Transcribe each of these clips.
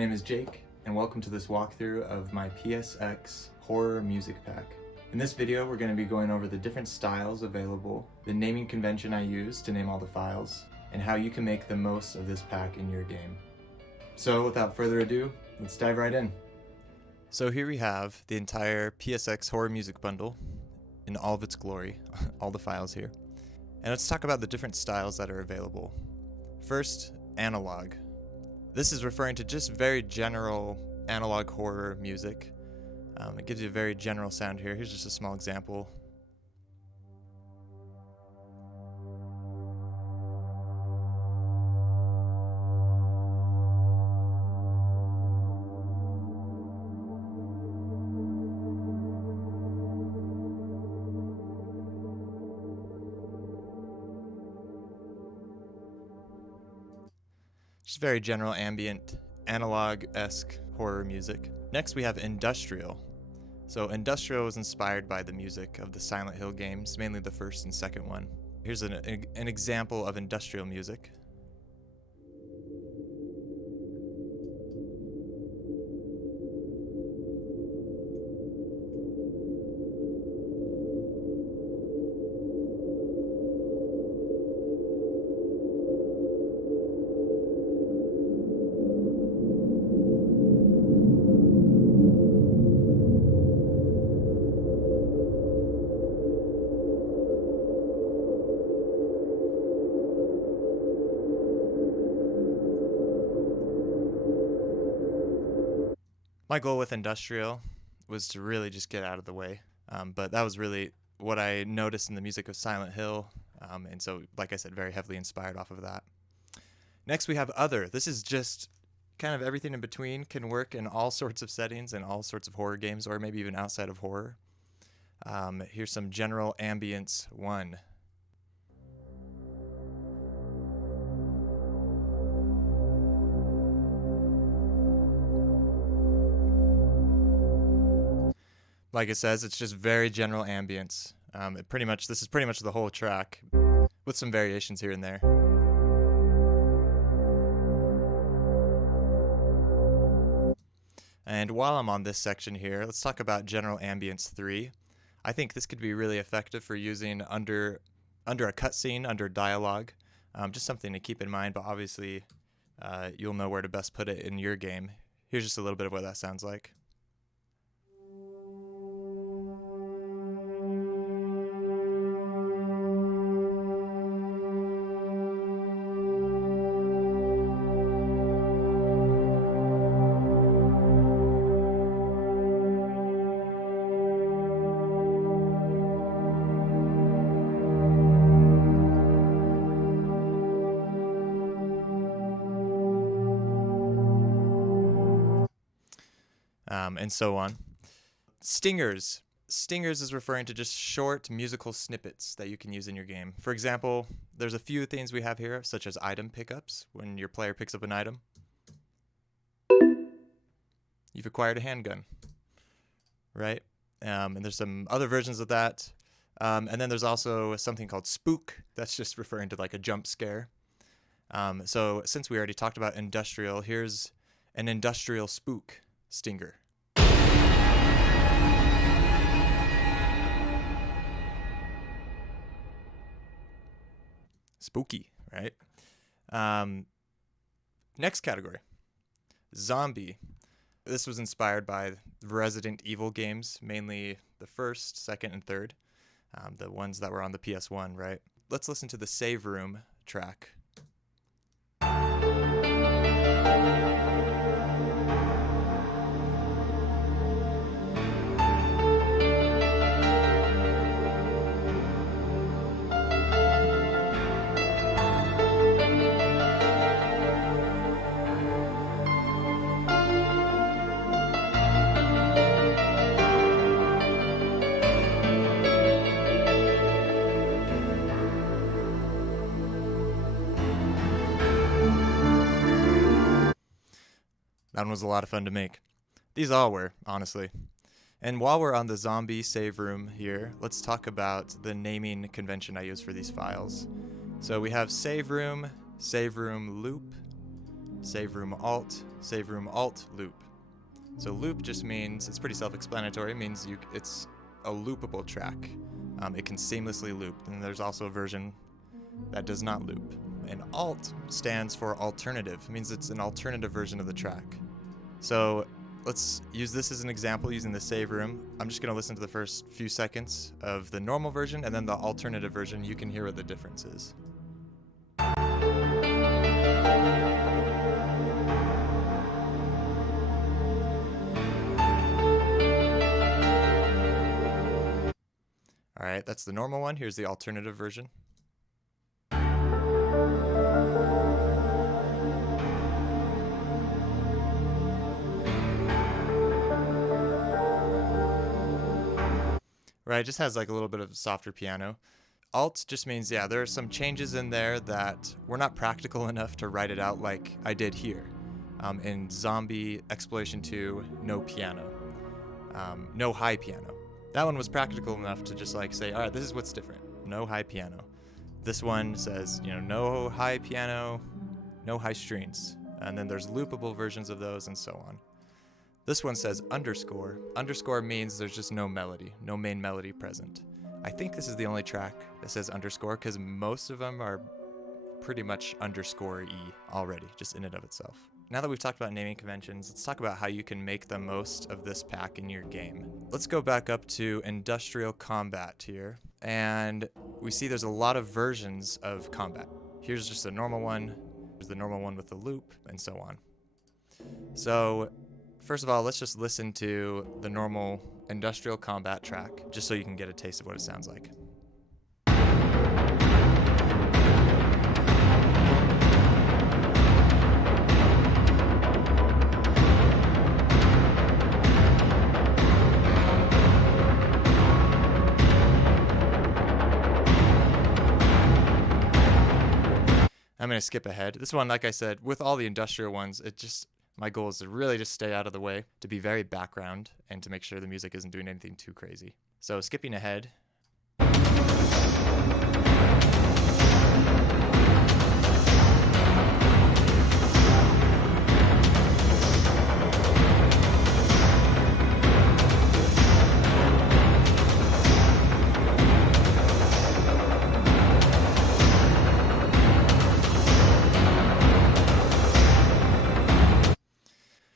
name is Jake, and welcome to this walkthrough of my PSX horror music pack. In this video, we're going to be going over the different styles available, the naming convention I use to name all the files, and how you can make the most of this pack in your game. So without further ado, let's dive right in. So here we have the entire PSX horror music bundle in all of its glory, all the files here. And let's talk about the different styles that are available. First, analog. This is referring to just very general analog horror music. It gives you a very general sound here. Here's just a small example. Just very general ambient, analog-esque horror music. Next we have industrial. So industrial was inspired by the music of the Silent Hill games, mainly the first and second one. Here's an example of industrial music. My goal with industrial was to really just get out of the way, but that was really what I noticed in the music of Silent Hill, and so, like I said, very heavily inspired off of that. Next we have other. This is just kind of everything in between, can work in all sorts of settings and all sorts of horror games, or maybe even outside of horror. Here's some general ambience 1. Like it says, it's just very general ambience. This is pretty much the whole track, with some variations here and there. And while I'm on this section here, let's talk about general ambience 3. I think this could be really effective for using under a cutscene, under dialogue. Just something to keep in mind, but obviously you'll know where to best put it in your game. Here's just a little bit of what that sounds like. And so on. Stingers. Stingers is referring to just short musical snippets that you can use in your game. For example, there's a few things we have here, such as item pickups. When your player picks up an item, you've acquired a handgun, right? And there's some other versions of that. And then there's also something called spook. That's just referring to like a jump scare. So since we already talked about industrial, here's an industrial spook stinger. Spooky, right? Next category, zombie. This was inspired by Resident Evil games, mainly the first, second, and third, the ones that were on the PS1, right? Let's listen to the save room track. That one was a lot of fun to make. These all were, honestly. And while we're on the zombie save room here, let's talk about the naming convention I use for these files. So we have save room loop, save room alt, loop. So loop just means, it's pretty self-explanatory, means it's a loopable track. It can seamlessly loop, and there's also a version that does not loop. And alt stands for alternative. It means it's an alternative version of the track. So let's use this as an example using the save room. I'm just going to listen to the first few seconds of the normal version and then the alternative version. You can hear what the difference is. Alright, that's the normal one. Here's the alternative version. Right, it just has like a little bit of softer piano. Alt just means, yeah, there are some changes in there that were not practical enough to write it out like I did here. In Zombie Exploration 2, no piano. No high piano. That one was practical enough to just like say, all right, this is what's different. No high piano. This one says, you know, no high piano, no high strings. And then there's loopable versions of those and so on. This one says underscore. Underscore means there's just no melody, no main melody present. I think this is the only track that says underscore because most of them are pretty much underscore-y already, just in and of itself. Now that we've talked about naming conventions, let's talk about how you can make the most of this pack in your game. Let's go back up to Industrial Combat here, and we see there's a lot of versions of combat. Here's just a normal one, there's the normal one with the loop, and so on. So, first of all, let's just listen to the normal Industrial Combat track, just so you can get a taste of what it sounds like. I'm going to skip ahead. This one, like I said, with all the industrial ones, my goal is to really just stay out of the way, to be very background, and to make sure the music isn't doing anything too crazy. So skipping ahead.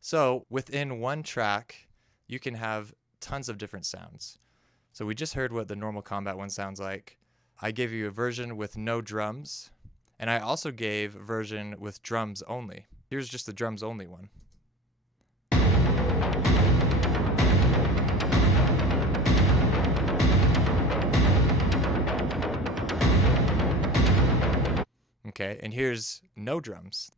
So within one track, you can have tons of different sounds. So we just heard what the normal combat one sounds like. I gave you a version with no drums, and I also gave a version with drums only. Here's just the drums only one. Okay, and here's no drums.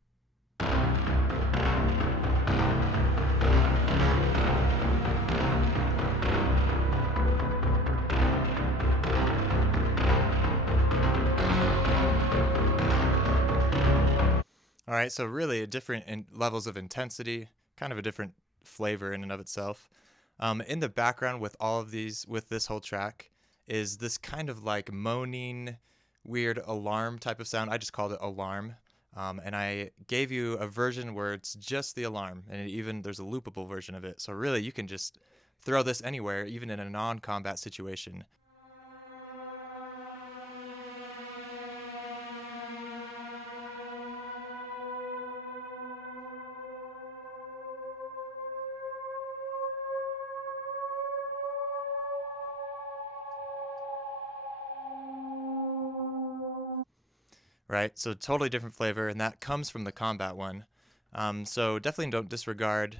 All right, so really different levels of intensity, kind of a different flavor in and of itself. In the background with all of these, with this whole track, is this kind of like moaning, weird alarm type of sound. I just called it alarm. And I gave you a version where it's just the alarm, and there's a loopable version of it. So really, you can just throw this anywhere, even in a non-combat situation. Right, so totally different flavor, and that comes from the combat one. So definitely don't disregard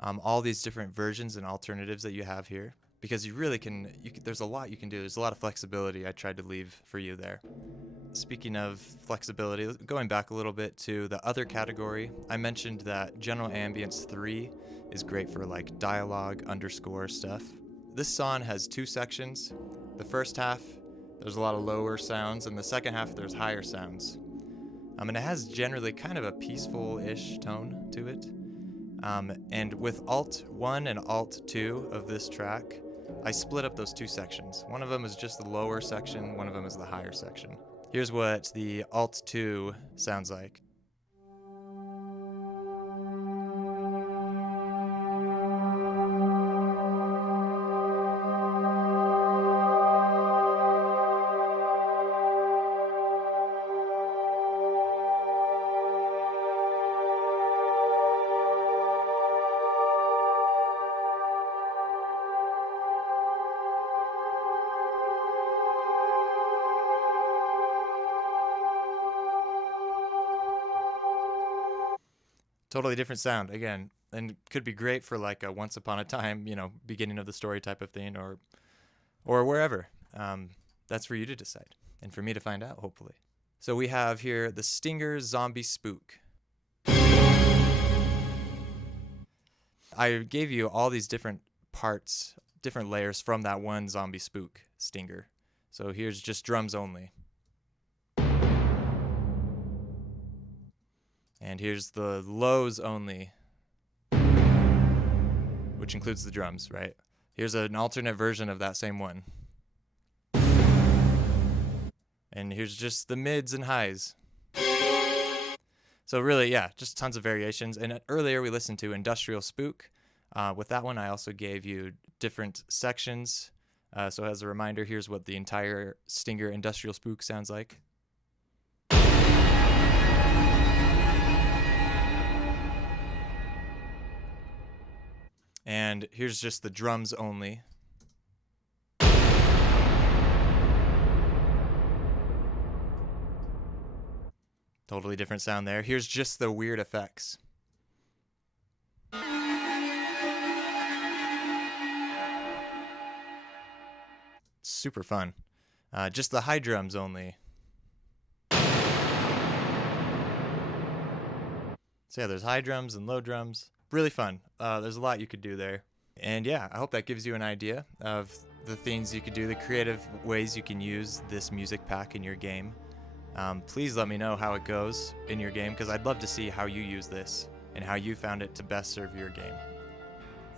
all these different versions and alternatives that you have here, because you really can, there's a lot you can do. There's a lot of flexibility I tried to leave for you there. Speaking of flexibility, going back a little bit to the other category, I mentioned that General Ambience 3 is great for like dialogue, underscore stuff. This song has two sections. The first half, there's a lot of lower sounds, and the second half there's higher sounds. And it has generally kind of a peaceful-ish tone to it. And with Alt 1 and Alt 2 of this track, I split up those two sections. One of them is just the lower section, one of them is the higher section. Here's what the Alt 2 sounds like. Totally different sound again, and could be great for like a once upon a time, beginning of the story type of thing, or wherever. That's for you to decide, and for me to find out, hopefully. So we have here the Stinger Zombie Spook. I gave you all these different parts, different layers from that one Zombie Spook Stinger. So here's just drums only. And here's the lows only, which includes the drums, right? Here's an alternate version of that same one. And here's just the mids and highs. So really, yeah, just tons of variations. And earlier we listened to Industrial Spook. With that one, I also gave you different sections. So as a reminder, here's what the entire Stinger Industrial Spook sounds like. And here's just the drums only. Totally different sound there. Here's just the weird effects. Super fun. Just the high drums only. So yeah, there's high drums and low drums. Really fun. There's a lot you could do there. And yeah, I hope that gives you an idea of the things you could do, the creative ways you can use this music pack in your game. Please let me know how it goes in your game, because I'd love to see how you use this and how you found it to best serve your game.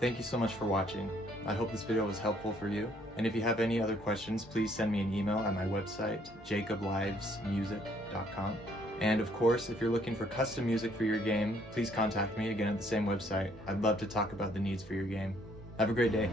Thank you so much for watching. I hope this video was helpful for you. And if you have any other questions, please send me an email at my website, jacoblivesmusic.com. And of course, if you're looking for custom music for your game, please contact me again at the same website. I'd love to talk about the needs for your game. Have a great day.